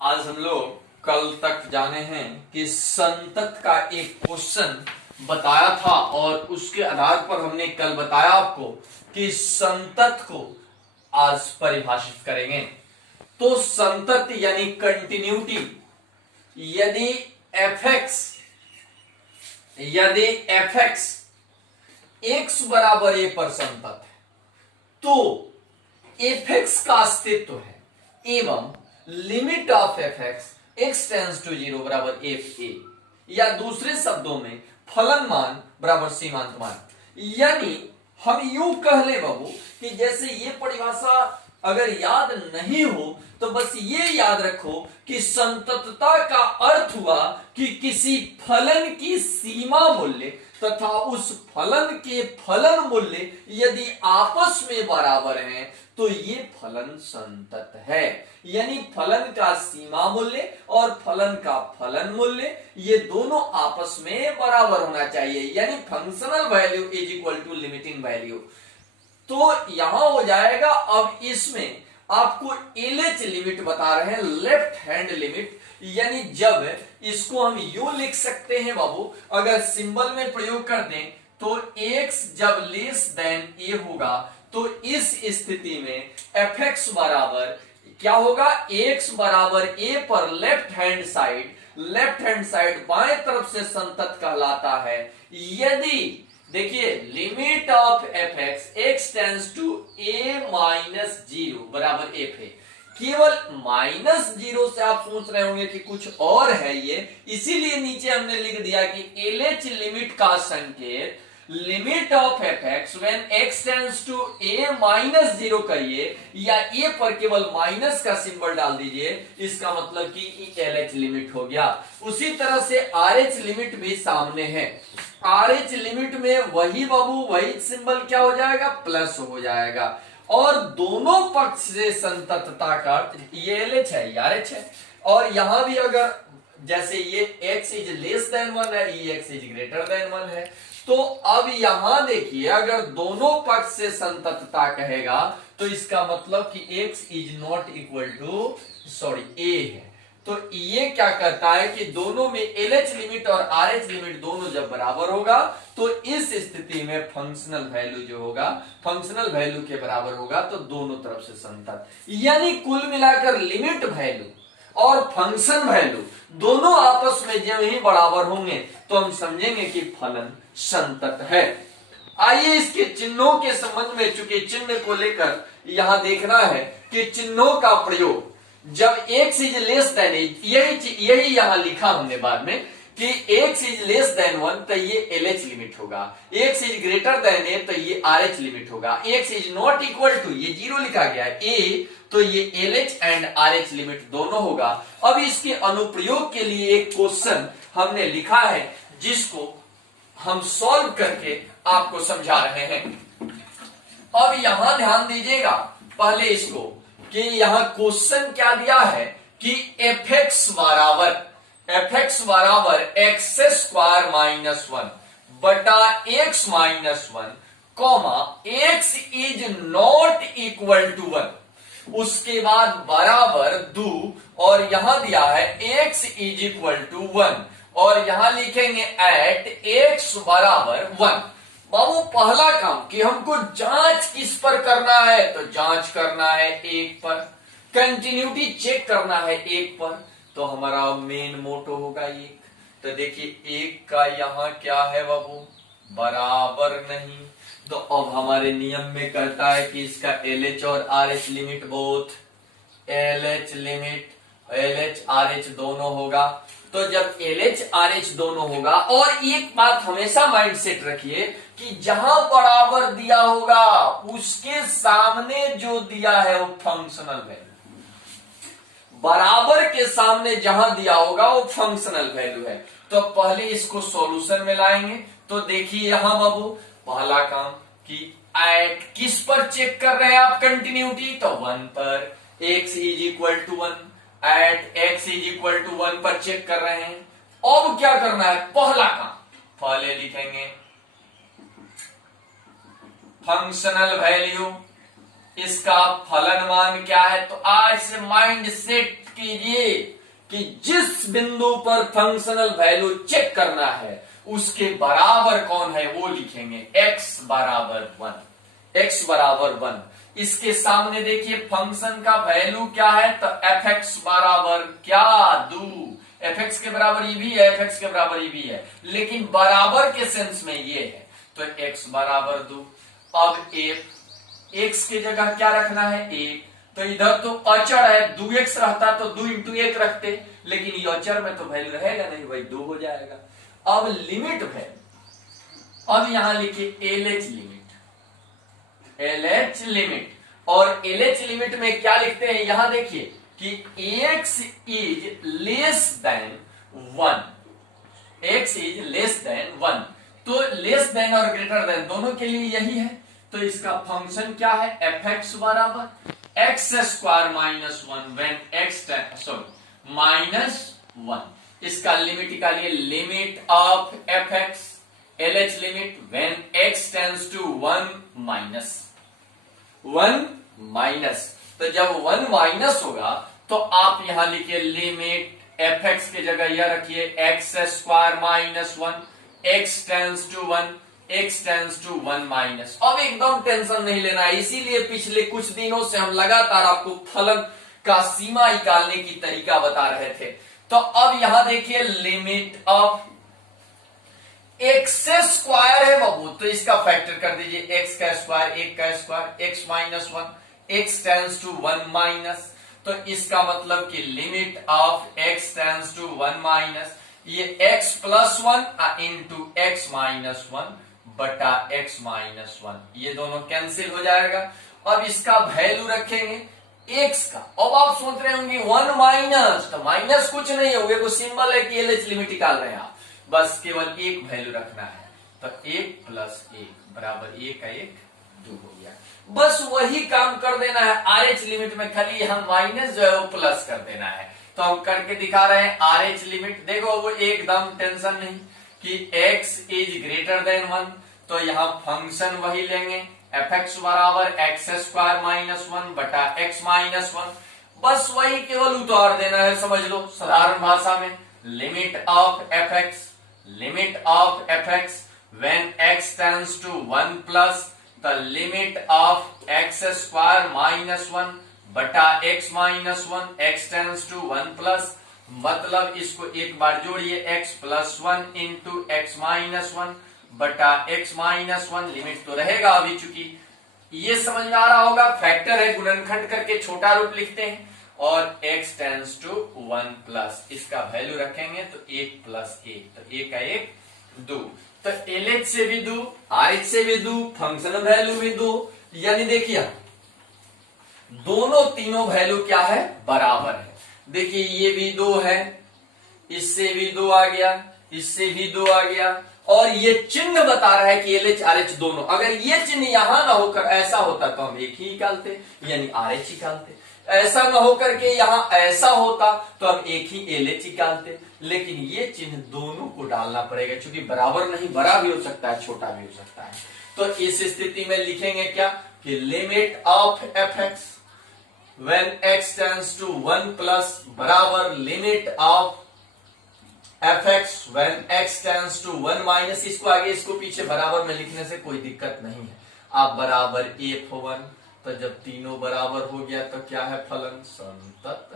आज हम लोग कल तक जाने हैं कि संतत का एक क्वेश्चन बताया था और उसके आधार पर हमने कल बताया आपको कि संतत को आज परिभाषित करेंगे। तो संतत यानी कंटिन्यूटी, यदि एफ एक्स एक्स बराबर ए पर संतत है तो एफ एक्स का अस्तित्व है एवं limit of F X X tends to zero बराबर एफ ए, या दूसरे शब्दों में फलन मान बराबर सीमांत मान। यानी हम यूं कह ले बाबू कि जैसे ये परिभाषा अगर याद नहीं हो तो बस ये याद रखो कि संततता का अर्थ हुआ कि किसी फलन की सीमा मूल्य तथा उस फलन के फलन मूल्य यदि आपस में बराबर हैं तो ये फलन संतत है। यानी फलन का सीमा मूल्य और फलन का फलन मूल्य ये दोनों आपस में बराबर होना चाहिए, यानी functional value is equal to limiting value. तो यहां हो जाएगा। अब इसमें आपको एलएच लिमिट बता रहे हैं, लेफ्ट हैंड लिमिट, यानी जब इसको हम यू लिख सकते हैं बाबू, अगर सिंबल में प्रयोग कर दें तो x जब लेस देन ए होगा तो इस स्थिति में एफ एक्स बराबर क्या होगा, x बराबर ए पर लेफ्ट हैंड साइड बाएं तरफ से संतत कहलाता है यदि देखिए limit of F X X tends to A minus zero बराबर एफ है। केवल माइनस जीरो से आप सोच रहे होंगे कि कुछ और है ये, इसीलिए नीचे हमने लिख दिया कि एलएच लिमिट का संकेत limit of F X when X tends to A minus zero करिए या ए पर केवल माइनस का सिंबल डाल दीजिए, इसका मतलब कि एलएच लिमिट हो गया। उसी तरह से आरएच लिमिट भी सामने है। आरएच लिमिट में वही बाबू वही सिंबल क्या हो जाएगा, प्लस हो जाएगा। और दोनों पक्ष से संततता का ये एलएच है, ये आरएच है। और यहां भी अगर जैसे ये x इज लेस देन 1 है, ये x इज ग्रेटर देन 1 है, तो अब यहां देखिए अगर दोनों पक्ष से संततता कहेगा तो इसका मतलब कि x is not equal to a है। तो ये क्या करता है कि दोनों में एलएच लिमिट और आरएच लिमिट दोनों जब बराबर होगा तो इस स्थिति में फंक्शनल वैल्यू जो होगा फंक्शनल वैल्यू के बराबर होगा, तो दोनों तरफ से संतत। यानी कुल मिलाकर लिमिट वैल्यू और फंक्शन वैल्यू दोनों आपस में जब ही बराबर होंगे तो हम समझेंगे कि फलन संतत है। आइए इसके चिन्हों के संबंध में, चूंकि चिन्ह को लेकर यहां देखना है कि चिन्हों का प्रयोग जब x इज लेस देन यही यहां लिखा हमने बाद में कि x इज लेस देन 1 तो ये एलएच लिमिट होगा, x is greater than A तो ये आरएच लिमिट होगा, x is not equal to ये जीरो लिखा गया है ए तो ये एलएच एंड आरएच लिमिट दोनों होगा। अब इसके अनुप्रयोग के लिए एक क्वेश्चन हमने लिखा है जिसको हम सॉल्व करके आपको समझा रहे हैं। अब यहां ध्यान दीजिएगा पहले इसको कि यहां क्वेश्चन क्या दिया है कि एफ एक्स बराबर एक्स स्क्वायर माइनस 1 बटा X minus 1 comma X is not equal to 1, उसके बाद बराबर 2 और यहां दिया है एक्स इज इक्वल टू 1 और यहां लिखेंगे एट एक्स बराबर 1। बाबू पहला काम कि हमको जांच किस पर करना है, तो जांच करना है एक पर, कंटिन्यूटी चेक करना है एक पर, तो हमारा मेन मोटो होगा एक। तो देखिए एक का यहां क्या है बाबू, बराबर नहीं, तो अब हमारे नियम में कहता है कि इसका एलएच और RH limit both LH limit LH RH दोनों होगा। तो जब एलएच आरएच दोनों होगा, और एक बात हमेशा माइंड सेट रखिए कि जहां बराबर दिया होगा उसके सामने जो दिया है वो फंक्शनल वैल्यू, बराबर के सामने जहां दिया होगा वो फंक्शनल वैल्यू है। तो पहले इसको सॉल्यूशन में लाएंगे। तो देखिए यहां बाबू पहला काम कि एट किस पर चेक कर रहे हैं आप कंटिन्यूटी, तो 1 पर, x is equal to 1 at x is equal to 1 पर चेक कर रहे हैं। अब क्या करना है, पहला काम पहले लिखेंगे फंक्शनल वैल्यू, इसका फलन मान क्या है, तो आज से माइंड सेट कीजिए कि जिस बिंदु पर फंक्शनल वैल्यू चेक करना है उसके बराबर कौन है वो लिखेंगे, x बराबर 1, x बराबर 1। इसके सामने देखिए फंक्शन का वैल्यू क्या है, तो fx बराबर क्या 2, fx के बराबर ये भी है, fx के बराबर ये भी है, लेकिन बराबर के सेंस में ये है, तो x बराबर 2। अब x की जगह क्या रखना है 1, तो इधर तो अचर है 2x रहता तो 2 इंटू 1 रखते, लेकिन ये अचर में तो वैल्यू रहेगा नहीं, वही 2 हो जाएगा। अब लिमिट वैल्यू, अब यहां लिखिए LH लिमिट, LH लिमिट, और LH लिमिट में क्या लिखते हैं यहां देखिए कि x is less than 1, x is less than 1, तो लेस देन और ग्रेटर देन दोनों के लिए यही है, तो इसका फंक्शन क्या है fx बराबर x square minus 1 when x minus 1। इसका लिमिट निकालिए, limit of fx LH limit when x tends to 1 minus 1 minus, तो जब 1 माइनस होगा तो आप यहां लिखिए लिमिट fx की जगह यह रखिए x square minus 1, x tends to 1, x tends to 1 minus. अब एकदम टेंशन नहीं लेना है, इसीलिए पिछले कुछ दिनों से हम लगातार आपको फलन का सीमा निकालने की तरीका बता रहे थे। तो अब यहां देखिए लिमिट ऑफ x स्क्वायर है बाबू, तो इसका फैक्टर कर दीजिए, x का स्क्वायर 1 का square, x minus 1, x tends to 1 minus, तो इसका मतलब कि limit of x tends to 1 minus, ये x plus 1 into x minus 1 बटा x माइनस 1, ये दोनों कैंसिल हो जाएगा। अब इसका वैल्यू रखेंगे x का। अब आप सोच रहे होंगे 1 माइनस, तो माइनस कुछ नहीं है, वो सिंबल है कि LH लिमिट निकाल रहे हैं आप, बस केवल एक वैल्यू रखना है, तो 1 प्लस 1 बराबर 1 का 1 2 हो गया। बस वही काम कर देना है, RH लिमिट में खाली हम माइनस जो है वो प्लस कर देना है, तो हम करके दिखा रहे हैं। RH लिमिट देखो वो एकदम टेंशन नहीं कि x इज ग्रेटर देन 1, तो यहां फंक्शन वही लेंगे fx बराबर x स्क्वायर माइनस 1 बटा x माइनस 1, बस वही केवल उतार देना है, समझ लो साधारण भाषा में। Limit of fx when x tends to 1 plus the limit of x square minus 1 बटा x minus 1, x tends to 1 plus, मतलब इसको एक बार जोड़िए x plus 1 into x minus 1 बटा x माइनस 1, लिमिट तो रहेगा अभी, चूंकि ये समझ में आ रहा होगा फैक्टर है, गुणनखंड करके छोटा रूप लिखते हैं, और x टेंड्स टू 1 प्लस, इसका वैल्यू रखेंगे तो 1 प्लस 1, तो 1 का 1 2, तो LH से भी 2, RH से भी 2, फंक्शनल वैल्यू भी 2, यानी देखिए दोनों तीनों वैल्यू क्या है बराबर है। देखिए ये भी 2 है, इससे भी 2 आ गया, इससे भी 2 आ गया, और ये चिन्ह बता रहा है कि LH RH दोनों, अगर ये चिन्ह यहां ना होकर ऐसा होता तो हम एक ही निकालते, यानी RH निकालते, ऐसा ना होकर के यहां ऐसा होता तो हम एक ही LH निकालते, लेकिन ये चिन्ह दोनों को डालना पड़ेगा, क्योंकि बराबर नहीं, बड़ा भी हो सकता है छोटा भी हो सकता है। तो इस स्थिति में लिखेंगे क्या कि limit of fx when x tends to 1 plus बराबर limit of fx when x tends to 1 minus, इसको आगे इसको पीछे बराबर में लिखने से कोई दिक्कत नहीं है। आप बराबर F1, तो जब तीनों बराबर हो गया तो क्या है फलन संतत